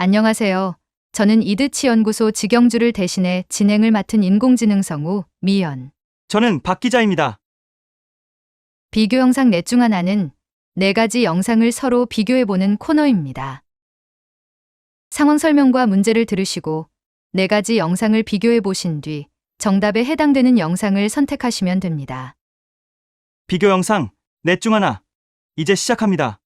안녕하세요. 저는 이드치 연구소 직영주를 대신해 진행을 맡은 인공지능 성우 미연. 저는 박 기자입니다. 비교 영상 넷 중 하나는 네 가지 영상을 서로 비교해보는 코너입니다. 상황 설명과 문제를 들으시고 네 가지 영상을 비교해 보신 뒤 정답에 해당되는 영상을 선택하시면 됩니다. 비교 영상 넷 중 하나. 이제 시작합니다.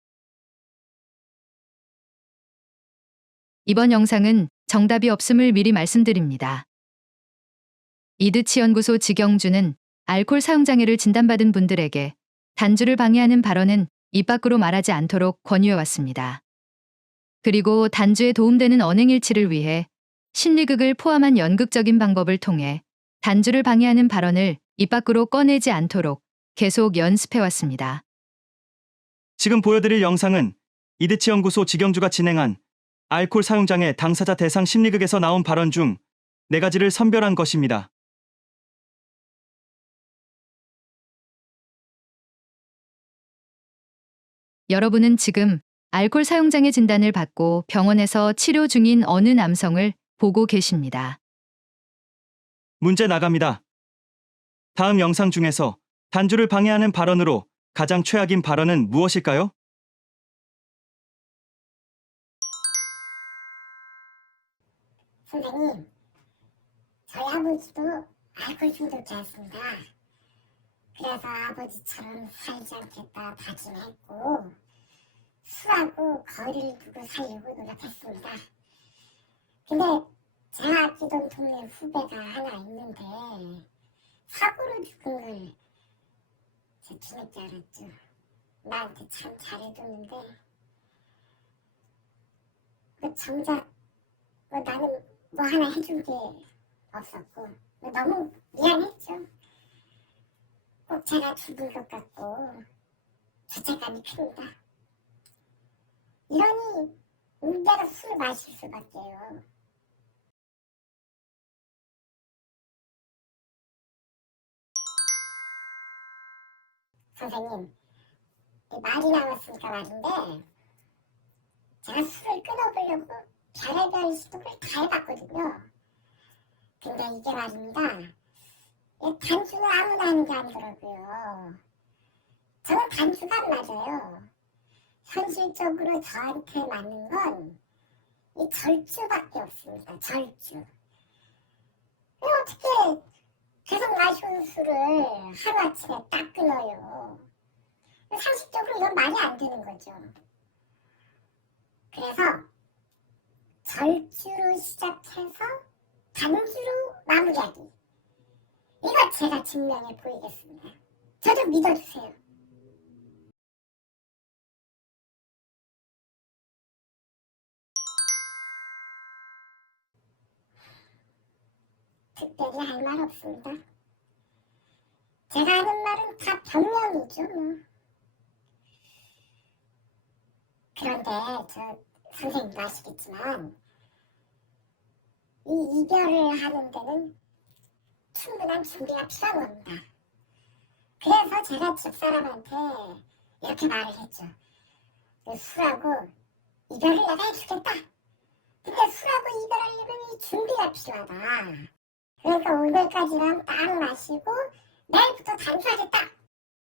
이번 영상은 정답이 없음을 미리 말씀드립니다. 이드치 연구소 직영주는 알코올 사용장애를 진단받은 분들에게 단주를 방해하는 발언은 입 밖으로 말하지 않도록 권유해왔습니다. 그리고 단주에 도움되는 언행일치를 위해 심리극을 포함한 연극적인 방법을 통해 단주를 방해하는 발언을 입 밖으로 꺼내지 않도록 계속 연습해왔습니다. 지금 보여드릴 영상은 이드치 연구소 직영주가 진행한 알코올 사용장애 당사자 대상 심리극에서 나온 발언 중 네 가지를 선별한 것입니다. 여러분은 지금 알코올 사용장애 진단을 받고 병원에서 치료 중인 어느 남성을 보고 계십니다. 문제 나갑니다. 다음 영상 중에서 단주를 방해하는 발언으로 가장 최악인 발언은 무엇일까요? 선생님, 저희 아버지도 알코올 중독 자였습니다. 그래서 아버지처럼 살지 않겠다 다짐했고 술하고 거리를 두고 살려고 노력했습니다. 근데 제가 아끼던 동네 후배가 하나 있는데 사고로 죽은 걸제 뒤늦게 알았죠. 나한테 참 잘해줬는데 그 정작 뭐 나는 뭐 하나 해준 게 없었고 뭐 너무 미안했죠. 꼭 제가 죽은 것 같고 죄책감이 큽니다. 이러니 내가 술을 마실 수밖에요. 선생님, 이 말이 나왔으니까 말인데 제가 술을 끊어보려고 별의별 시도를 다 해봤거든요. 근데 이게 말입니다. 이 단주는 아무나 하는 게 아니더라고요. 저는 단주가 안 맞아요. 현실적으로 저한테 맞는 건 이 절주밖에 없습니다. 절주. 근데 어떻게 계속 마시는 술을 하루아침에 딱 끊어요. 상식적으로 이건 말이 안 되는 거죠. 그래서 절주로 시작해서 단주로 마무리하기. 이거 제가 증명해 보이겠습니다. 저 좀 믿어주세요. 특별히 할 말 없습니다. 제가 하는 말은 다 변명이죠, 뭐. 그런데 저 선생님도 아시겠지만 이 이별을 하는 데는 충분한 준비가 필요한 겁니다. 그래서 제가 집사람한테 이렇게 말을 했죠. 그 술하고 이별을 내가 해주겠다. 근데 술하고 이별하려면 이 준비가 필요하다. 그러니까 오늘까지만 딱 마시고 내일부터 단수하겠다.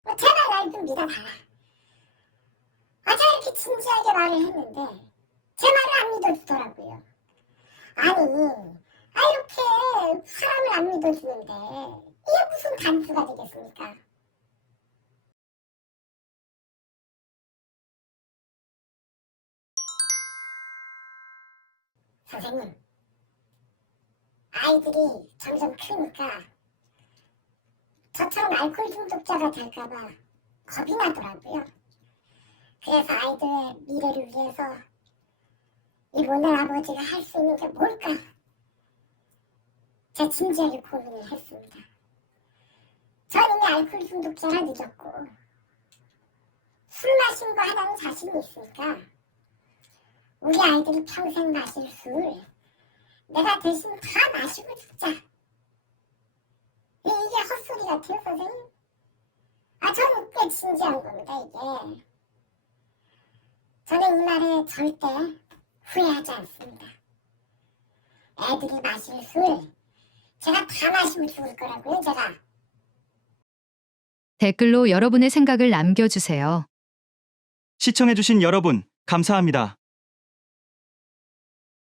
뭐 제발 날 좀 믿어달라. 어제 이렇게 진지하게 말을 했는데 제 말을 안 믿어주더라고요. 아니, 아 이렇게 사람을 안 믿어주는데 이게 무슨 단수가 되겠습니까? 선생님, 아이들이 점점 크니까 저처럼 알코올 중독자가 될까봐 겁이 나더라고요. 그래서 아이들의 미래를 위해서 이 모난 아버지가 할 수 있는 게 뭘까? 제 진지하게 고민을 했습니다. 저는 이미 알코올 중독자라 늦었고 술 마신 거 하나는 자신이 있으니까 우리 아이들이 평생 마실 술 내가 대신 다 마시고 죽자. 이게 헛소리 같아요, 선생님? 아, 저는 꽤 진지한 겁니다, 이게. 저는 이 말에 절대 후회하지 않습니다. 애들이 마실 술 제가 다 마시면 죽을 거라고요, 제가. 댓글로 여러분의 생각을 남겨주세요. 시청해주신 여러분, 감사합니다.